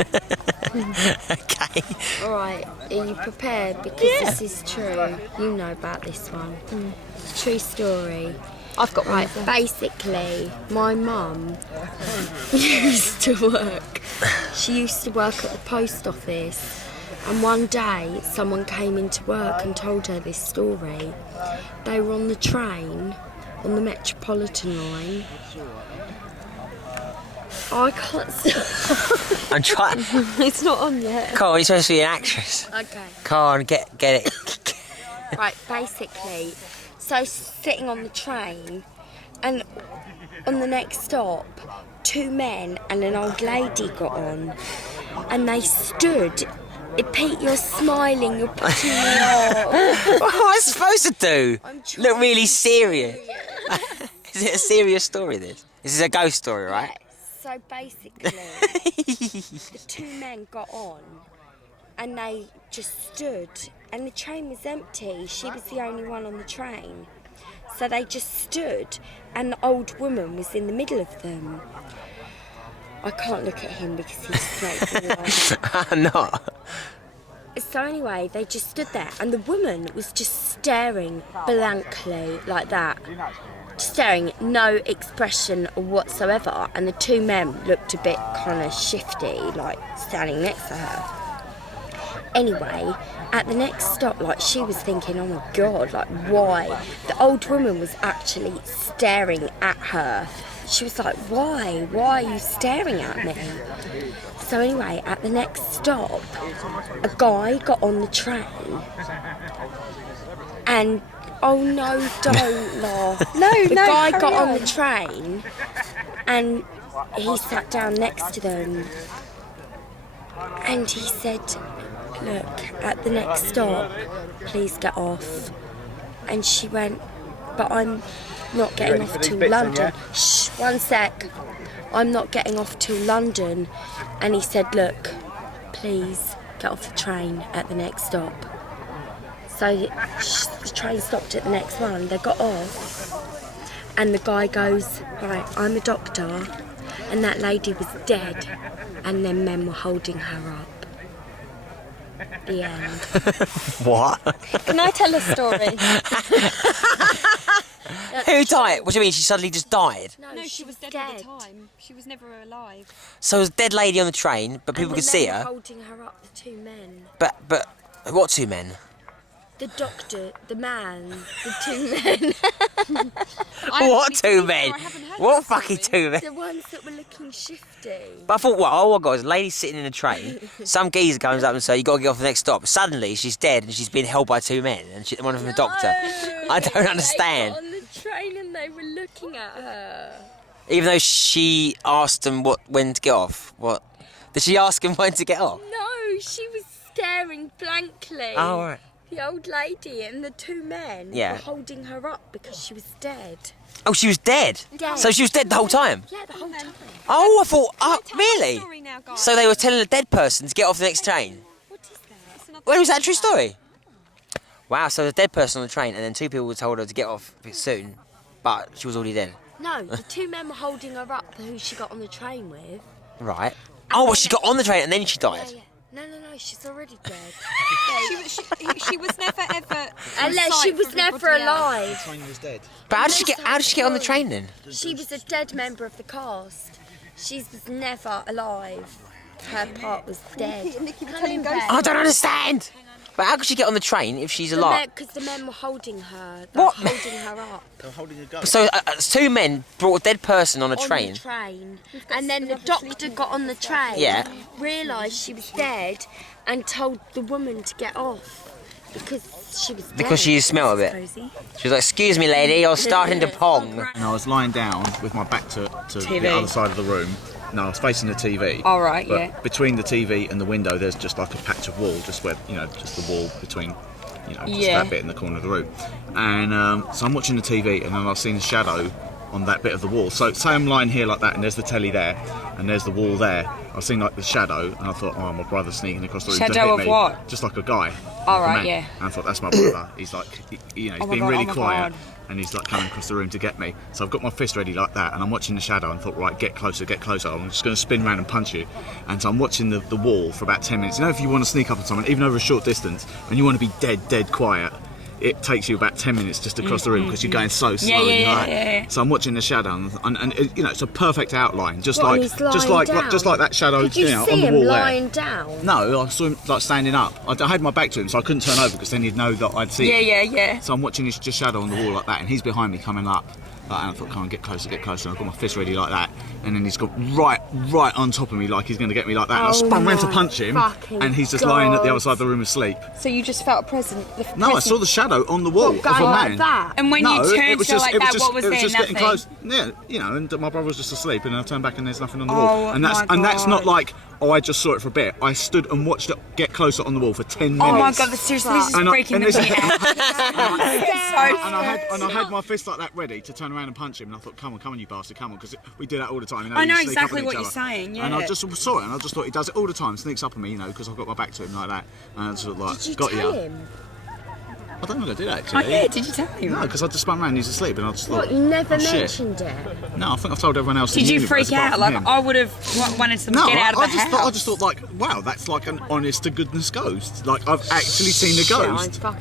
Okay. Alright, are you prepared? Because this is true. You know about this one. It's a true story. I've got Right, basically, my mum used to work. She used to work at the post office, and one day someone came into work and told her this story. They were on the train, on the Metropolitan line. Oh, I can't stop. I'm trying. It's not on yet. Come on, you're supposed to be an actress. Okay. Come on, get it. Right, basically, so sitting on the train, and on the next stop, two men and an old lady got on, and they stood. Pete, you're smiling, you're putting me off. What am I supposed to do? I'm trying Look really to serious. do it. Is it a serious story, this? This is a ghost story, right? Yeah, so basically, the two men got on, and they just stood, and the train was empty. She was the only one on the train. So they just stood, and the old woman was in the middle of them. I can't look at him because he just makes me laugh. I'm not. So anyway, they just stood there, and the woman was just staring blankly like that. Staring, no expression whatsoever, and the two men looked a bit kind of shifty, like standing next to her. Anyway, at the next stop, like, she was thinking, oh my God, like, why? The old woman was actually staring at her. She was like, why? Why are you staring at me? So anyway, at the next stop, a guy got on the train, and oh no, don't laugh. The guy got on the train, and he sat down next to them, and he said, look, at the next stop, please get off. And she went, but I'm not getting off till London. Shh, one sec. I'm not getting off till London. And he said, look, please get off the train at the next stop. So the train stopped at the next one. They got off, and the guy goes, right, I'm a doctor, and that lady was dead, and then men were holding her up. The end. What? Can I tell a story? Who died? What do you mean? She suddenly just died? No, she was dead at the time. She was never alive. So it was a dead lady on the train, but people could see her. Holding her up, the two men. But what two men? The doctor, the man, the two men. What two men? What fucking two men? The ones that were looking shifty. But I thought, well, oh my God, there's a lady sitting in a train. Some geezer comes up and says, you got to get off the next stop. Suddenly, she's dead and she's been held by two men, and one of them a doctor. I don't understand. They got on the train and they were looking at her. Even though she asked them when to get off. What? Did she ask him when to get off? No, she was staring blankly. Oh, all right. The old lady and the two men were holding her up because she was dead. Oh, she was dead? Dead. So she was dead the whole time? Yeah, the whole time. Oh, I thought, really? Story now, guys. So they were telling a dead person to get off the next train? What is that? When was that a true story? Wow, so there's a dead person on the train and then two people were told her to get off a bit soon, but she was already dead. No, the two men were holding her up who she got on the train with. Right. Oh, well, she got on the train and then she died? Yeah. No, she's already dead. She was never ever. Unless she was never alive. The train was dead. But how did she get on the train then? She was a dead member of the cast. She was never alive. Her part was dead. Nikki, we're telling ghosts. I don't understand! But how could she get on the train if she's alive? Because the men were holding her. What? Holding her up. They were holding a ghost. So two men brought a dead person on a On train. the train. And then the doctor got on the train. Yeah. Realised she was dead and told the woman to get off. Because she was dead. Because she smelled a bit. Crazy. She was like, excuse me lady, you're starting to pong. And I was lying down with my back to TV. the other side of the room. No, I was facing the TV. All right, but yeah. between the TV and the window, there's just like a patch of wall, just where, just the wall between, just Yeah. that bit in the corner of the room. And so I'm watching the TV, and then I've seen a shadow on that bit of the wall. So say I'm lying here like that, and there's the telly there, and there's the wall there. I've seen like the shadow, and I thought, oh, my brother's sneaking across the room to hit Shadow me. of what? Just like a guy. All like a right, man. yeah. And I thought, that's my brother. He's like, you know, he's Oh my being God, really oh my quiet. God. And he's like coming across the room to get me. So I've got my fist ready like that, and I'm watching the shadow and thought, right, get closer, get closer. I'm just going to spin around and punch you. And so I'm watching the wall for about 10 minutes. You know, if you want to sneak up on someone, even over a short distance, and you want to be dead quiet, it takes you about 10 minutes just to cross the room because you're going so slow. Yeah. So I'm watching the shadow, and you know, it's a perfect outline, just What, like and he's lying down? just like that shadow, Did you know, see on the him wall lying there. down? No, I saw him like standing up. I had my back to him, so I couldn't turn over because then he'd know that I'd see him. Yeah. So I'm watching his just shadow on the wall like that, and he's behind me coming up. Like, and I thought, come on, get closer. And I've got my fist ready like that, and then he's got right on top of me, like he's going to get me like that. And I spun round to punch him, and he's just lying at the other side of the room asleep. So you just felt a present. No, I saw the shadow on the wall of a Going man. like that? And when you turned to like that, what was it there? was just Nothing. getting close. Yeah, you know, and my brother was just asleep, and I turned back and there's nothing on the Oh, wall. And that's my not God. like, oh, I just saw it for a bit. I stood and watched it get closer on the wall for 10 minutes. Oh my God, seriously, this is And I- breaking and the this- beat out. And I had my fist like that ready to turn around and punch him, and I thought, come on, you bastard, come on, because we do that all the time. You know, I know you sneak up exactly on what each you're other. saying, yeah. And I just saw it, and I just thought he does it all the time, sneaks up on me, you know, because I've got my back to him like that, and I just thought, like, Did you got tell ya. him? I don't think I did Oh actually. yeah, did you tell him? No, because I just spun around, he's asleep, and I just thought, What, you never oh, shit. mentioned it? No, I think I've told everyone else. Did in you the universe freak apart out? from Like him. I would have wanted to No, get out of the house. I just thought like, wow, that's like an honest to goodness ghost. Like I've actually seen a Shit, I'm ghost. fucking